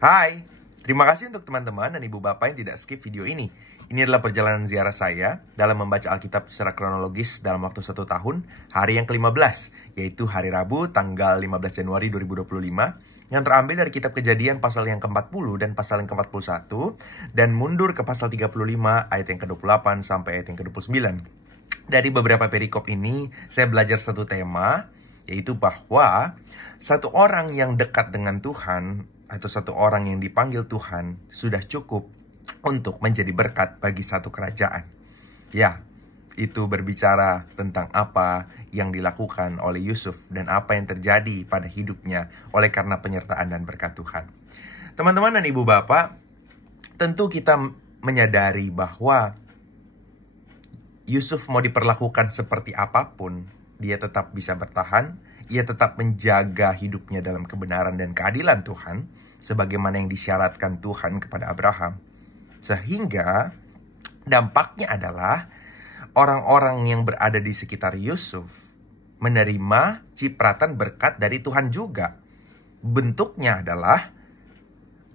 Hai, terima kasih untuk teman-teman dan ibu bapak yang tidak skip video ini. Ini adalah perjalanan ziarah saya dalam membaca Alkitab secara kronologis dalam waktu 1 tahun, hari yang ke-15, yaitu hari Rabu tanggal 15 Januari 2025, yang terambil dari kitab Kejadian pasal yang ke-40 dan pasal yang ke-41, dan mundur ke pasal 35 ayat yang ke-28 sampai ayat yang ke-29. Dari beberapa perikop ini, saya belajar satu tema, yaitu bahwa satu orang yang dekat dengan Tuhan atau satu orang yang dipanggil Tuhan sudah cukup untuk menjadi berkat bagi satu kerajaan. Ya, itu berbicara tentang apa yang dilakukan oleh Yusuf dan apa yang terjadi pada hidupnya oleh karena penyertaan dan berkat Tuhan. Teman-teman dan ibu bapak, tentu kita menyadari bahwa Yusuf mau diperlakukan seperti apapun, dia tetap bisa bertahan. Ia tetap menjaga hidupnya dalam kebenaran dan keadilan Tuhan, sebagaimana yang disyaratkan Tuhan kepada Abraham. Sehingga dampaknya adalah orang-orang yang berada di sekitar Yusuf menerima cipratan berkat dari Tuhan juga. Bentuknya adalah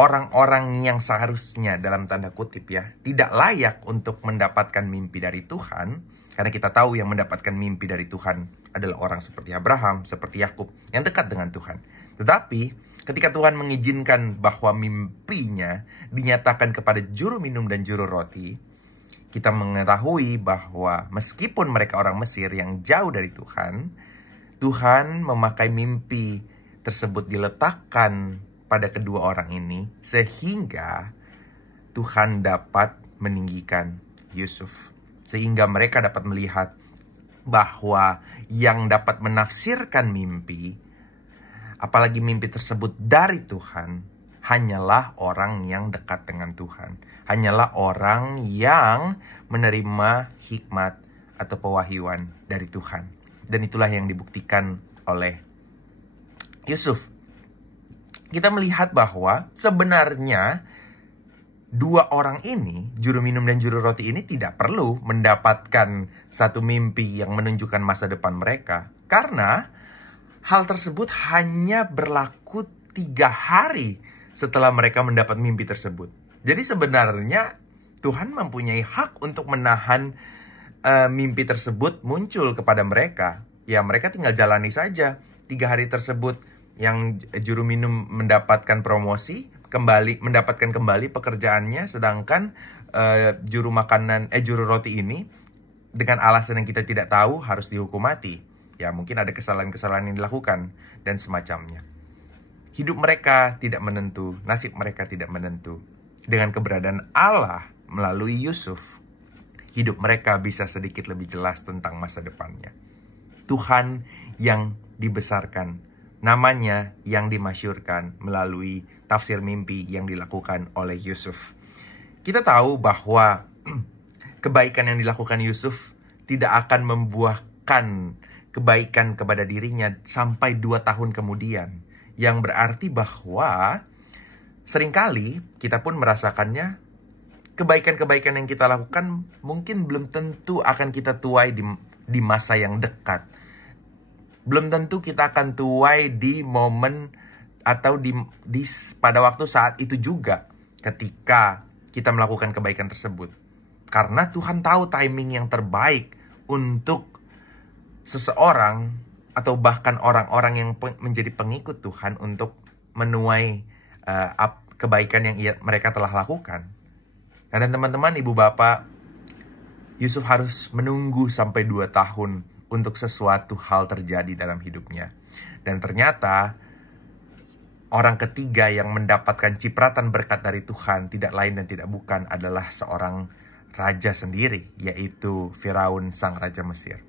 orang-orang yang seharusnya dalam tanda kutip ya, tidak layak untuk mendapatkan mimpi dari Tuhan. Karena kita tahu yang mendapatkan mimpi dari Tuhan adalah orang seperti Abraham, seperti Yakub yang dekat dengan Tuhan. Tetapi ketika Tuhan mengizinkan bahwa mimpinya dinyatakan kepada juru minum dan juru roti, kita mengetahui bahwa meskipun mereka orang Mesir yang jauh dari Tuhan, Tuhan memakai mimpi tersebut diletakkan pada kedua orang ini sehingga Tuhan dapat meninggikan Yusuf. Sehingga mereka dapat melihat bahwa yang dapat menafsirkan mimpi, apalagi mimpi tersebut dari Tuhan, hanyalah orang yang dekat dengan Tuhan. Hanyalah orang yang menerima hikmat atau pewahyuan dari Tuhan. Dan itulah yang dibuktikan oleh Yusuf. Kita melihat bahwa sebenarnya dua orang ini, juru minum dan juru roti ini tidak perlu mendapatkan satu mimpi yang menunjukkan masa depan mereka. Karena hal tersebut hanya berlaku 3 hari setelah mereka mendapat mimpi tersebut. Jadi sebenarnya Tuhan mempunyai hak untuk menahan mimpi tersebut muncul kepada mereka. Ya mereka tinggal jalani saja 3 hari tersebut. Yang juru minum mendapatkan promosi, mendapatkan kembali pekerjaannya, sedangkan juru roti ini dengan alasan yang kita tidak tahu harus dihukum mati. Ya mungkin ada kesalahan-kesalahan yang dilakukan dan semacamnya. Hidup mereka tidak menentu, nasib mereka tidak menentu. Dengan keberadaan Allah melalui Yusuf, hidup mereka bisa sedikit lebih jelas tentang masa depannya. Tuhan yang dibesarkan, namanya yang dimasyhurkan melalui tafsir mimpi yang dilakukan oleh Yusuf. Kita tahu bahwa kebaikan yang dilakukan Yusuf tidak akan membuahkan kebaikan kepada dirinya sampai 2 tahun kemudian. Yang berarti bahwa seringkali kita pun merasakannya, kebaikan-kebaikan yang kita lakukan mungkin belum tentu akan kita tuai di masa yang dekat. Belum tentu kita akan tuai di momen atau pada waktu saat itu juga ketika kita melakukan kebaikan tersebut. Karena Tuhan tahu timing yang terbaik untuk seseorang atau bahkan orang-orang yang menjadi pengikut Tuhan untuk menuai kebaikan yang mereka telah lakukan. Dan teman-teman, ibu bapak, Yusuf harus menunggu sampai 2 tahun untuk sesuatu hal terjadi dalam hidupnya. Dan ternyata orang ketiga yang mendapatkan cipratan berkat dari Tuhan tidak lain dan tidak bukan adalah seorang raja sendiri, yaitu Firaun, sang raja Mesir.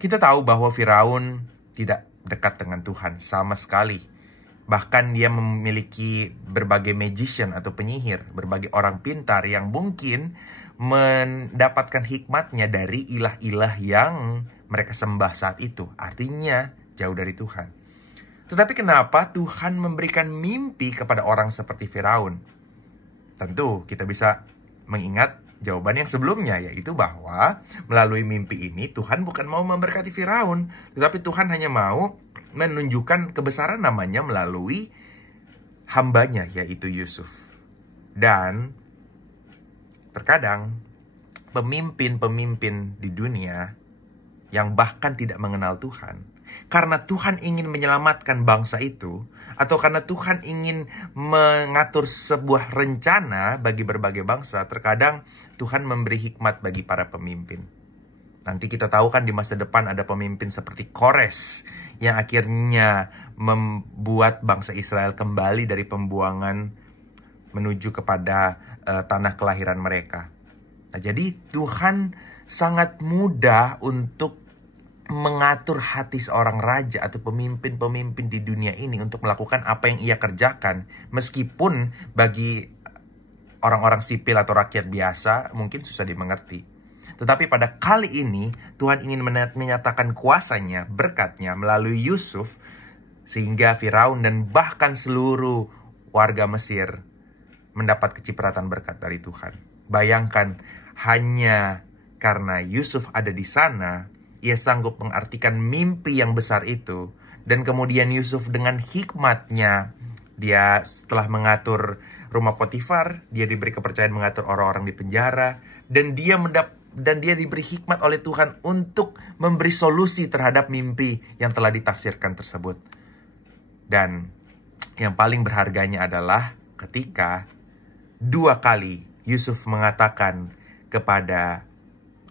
Kita tahu bahwa Firaun tidak dekat dengan Tuhan sama sekali. Bahkan dia memiliki berbagai magician atau penyihir, berbagai orang pintar yang mungkin mendapatkan hikmatnya dari ilah-ilah yang mereka sembah saat itu. Artinya jauh dari Tuhan. Tetapi kenapa Tuhan memberikan mimpi kepada orang seperti Firaun? Tentu kita bisa mengingat jawaban yang sebelumnya, yaitu bahwa melalui mimpi ini Tuhan bukan mau memberkati Firaun, tetapi Tuhan hanya mau menunjukkan kebesaran namanya melalui hambanya, yaitu Yusuf. Dan terkadang pemimpin-pemimpin di dunia yang bahkan tidak mengenal Tuhan, karena Tuhan ingin menyelamatkan bangsa itu, atau karena Tuhan ingin mengatur sebuah rencana bagi berbagai bangsa, terkadang Tuhan memberi hikmat bagi para pemimpin. Nanti kita tahu kan di masa depan ada pemimpin seperti Kores yang akhirnya membuat bangsa Israel kembali dari pembuangan menuju kepada tanah kelahiran mereka. Nah, jadi Tuhan sangat mudah untuk mengatur hati seorang raja atau pemimpin-pemimpin di dunia ini untuk melakukan apa yang ia kerjakan. Meskipun bagi orang-orang sipil atau rakyat biasa mungkin susah dimengerti. Tetapi pada kali ini Tuhan ingin menyatakan kuasanya, berkatnya melalui Yusuf, sehingga Firaun dan bahkan seluruh warga Mesir mendapat kecipratan berkat dari Tuhan. Bayangkan, hanya karena Yusuf ada di sana, ia sanggup mengartikan mimpi yang besar itu. Dan kemudian Yusuf dengan hikmatnya, dia setelah mengatur rumah Potifar, dia diberi kepercayaan mengatur orang-orang di penjara. Dan dia diberi hikmat oleh Tuhan untuk memberi solusi terhadap mimpi yang telah ditafsirkan tersebut. Dan yang paling berharganya adalah ketika 2 kali Yusuf mengatakan kepada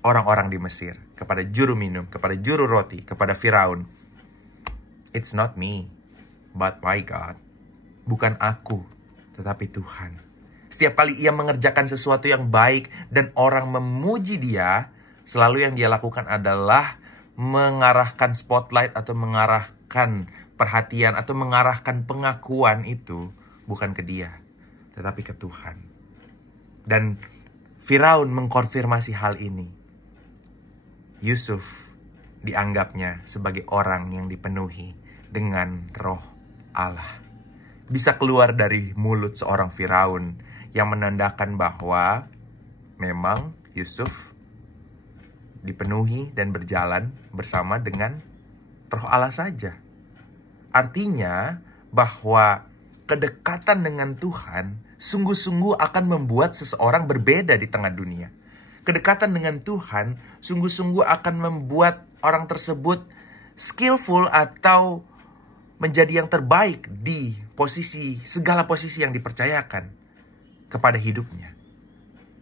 orang-orang di Mesir, kepada juru minum, kepada juru roti, kepada Firaun, "It's not me, but my God." Bukan aku, tetapi Tuhan. Setiap kali ia mengerjakan sesuatu yang baik dan orang memuji dia, selalu yang dia lakukan adalah mengarahkan spotlight atau mengarahkan perhatian atau mengarahkan pengakuan itu bukan ke dia, tetapi ke Tuhan. Dan Firaun mengkonfirmasi hal ini. Yusuf dianggapnya sebagai orang yang dipenuhi dengan roh Allah. Bisa keluar dari mulut seorang Firaun yang menandakan bahwa memang Yusuf dipenuhi dan berjalan bersama dengan roh Allah saja. Artinya bahwa kedekatan dengan Tuhan sungguh-sungguh akan membuat seseorang berbeda di tengah dunia. Kedekatan dengan Tuhan sungguh-sungguh akan membuat orang tersebut skillful atau menjadi yang terbaik di segala posisi yang dipercayakan kepada hidupnya.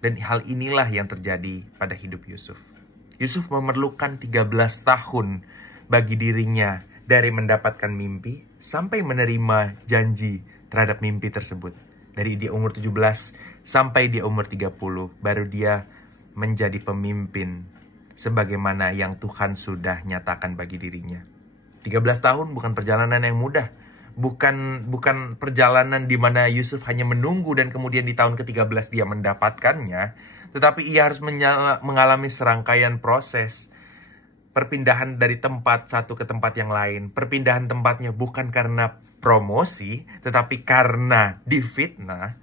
Dan hal inilah yang terjadi pada hidup Yusuf. Yusuf memerlukan 13 tahun bagi dirinya dari mendapatkan mimpi sampai menerima janji terhadap mimpi tersebut. Dari dia umur 17 sampai dia umur 30, baru dia menjadi pemimpin sebagaimana yang Tuhan sudah nyatakan bagi dirinya. 13 tahun bukan perjalanan yang mudah. Bukan perjalanan di mana Yusuf hanya menunggu dan kemudian di tahun ke-13 dia mendapatkannya. Tetapi ia harus mengalami serangkaian proses. Perpindahan dari tempat satu ke tempat yang lain. Perpindahan tempatnya bukan karena promosi, tetapi karena difitnah.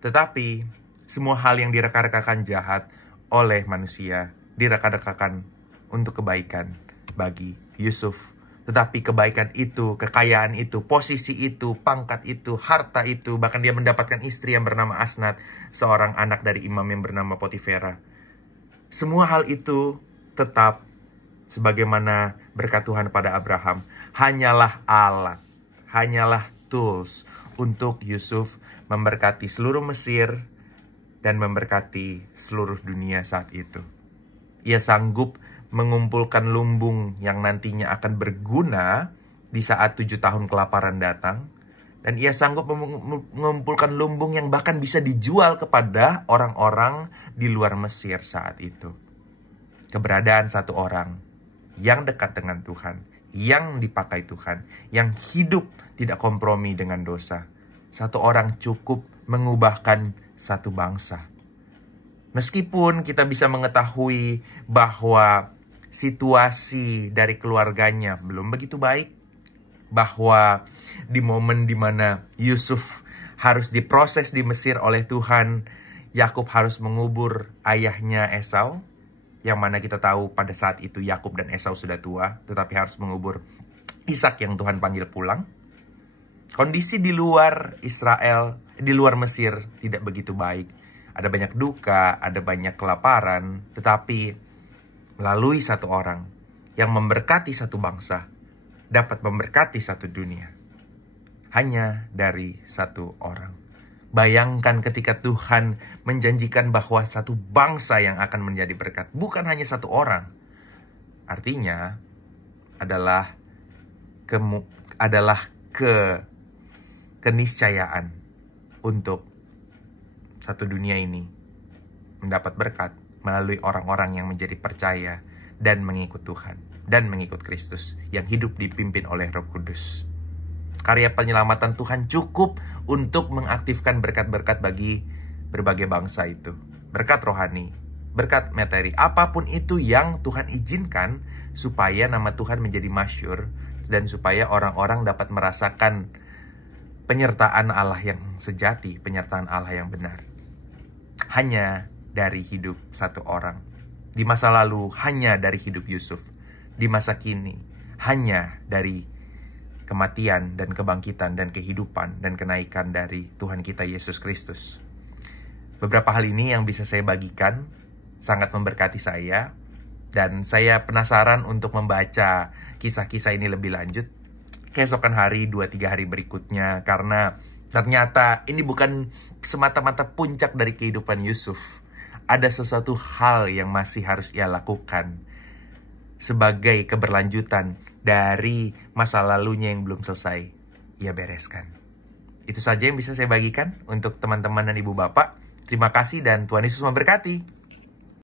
Tetapi semua hal yang direka-rekakan jahat oleh manusia direka-rekakan untuk kebaikan bagi Yusuf. Tetapi kebaikan itu, kekayaan itu, posisi itu, pangkat itu, harta itu, bahkan dia mendapatkan istri yang bernama Asnat, seorang anak dari imam yang bernama Potifera. Semua hal itu tetap sebagaimana berkat Tuhan pada Abraham, hanyalah alat, hanyalah tools untuk Yusuf memberkati seluruh Mesir dan memberkati seluruh dunia saat itu. Ia sanggup mengumpulkan lumbung yang nantinya akan berguna di saat 7 tahun kelaparan datang. Dan ia sanggup mengumpulkan lumbung yang bahkan bisa dijual kepada orang-orang di luar Mesir saat itu. Keberadaan satu orang yang dekat dengan Tuhan, yang dipakai Tuhan, yang hidup tidak kompromi dengan dosa. Satu orang cukup mengubahkan satu bangsa. Meskipun kita bisa mengetahui bahwa situasi dari keluarganya belum begitu baik, bahwa di momen dimana Yusuf harus diproses di Mesir oleh Tuhan, Yakub harus mengubur ayahnya Esau, yang mana kita tahu pada saat itu Yakub dan Esau sudah tua, tetapi harus mengubur Ishak yang Tuhan panggil pulang. Kondisi di luar Israel, di luar Mesir tidak begitu baik. Ada banyak duka, ada banyak kelaparan, tetapi melalui satu orang yang memberkati satu bangsa, dapat memberkati satu dunia. Hanya dari satu orang. Bayangkan ketika Tuhan menjanjikan bahwa satu bangsa yang akan menjadi berkat, bukan hanya satu orang. Artinya adalah keniscayaan untuk satu dunia ini mendapat berkat melalui orang-orang yang menjadi percaya dan mengikut Tuhan dan mengikut Kristus yang hidup dipimpin oleh Roh Kudus. Karya penyelamatan Tuhan cukup untuk mengaktifkan berkat-berkat bagi berbagai bangsa itu. Berkat rohani, berkat materi, apapun itu yang Tuhan izinkan supaya nama Tuhan menjadi masyhur dan supaya orang-orang dapat merasakan penyertaan Allah yang sejati, penyertaan Allah yang benar. Hanya dari hidup satu orang. Di masa lalu hanya dari hidup Yusuf. Di masa kini hanya dari kematian dan kebangkitan dan kehidupan dan kenaikan dari Tuhan kita Yesus Kristus. Beberapa hal ini yang bisa saya bagikan sangat memberkati saya. Dan saya penasaran untuk membaca kisah-kisah ini lebih lanjut keesokan hari, 2-3 hari berikutnya. Karena ternyata ini bukan semata-mata puncak dari kehidupan Yusuf. Ada sesuatu hal yang masih harus ia lakukan sebagai keberlanjutan dari masa lalunya yang belum selesai ia bereskan. Itu saja yang bisa saya bagikan untuk teman-teman dan ibu bapak. Terima kasih dan Tuhan Yesus memberkati.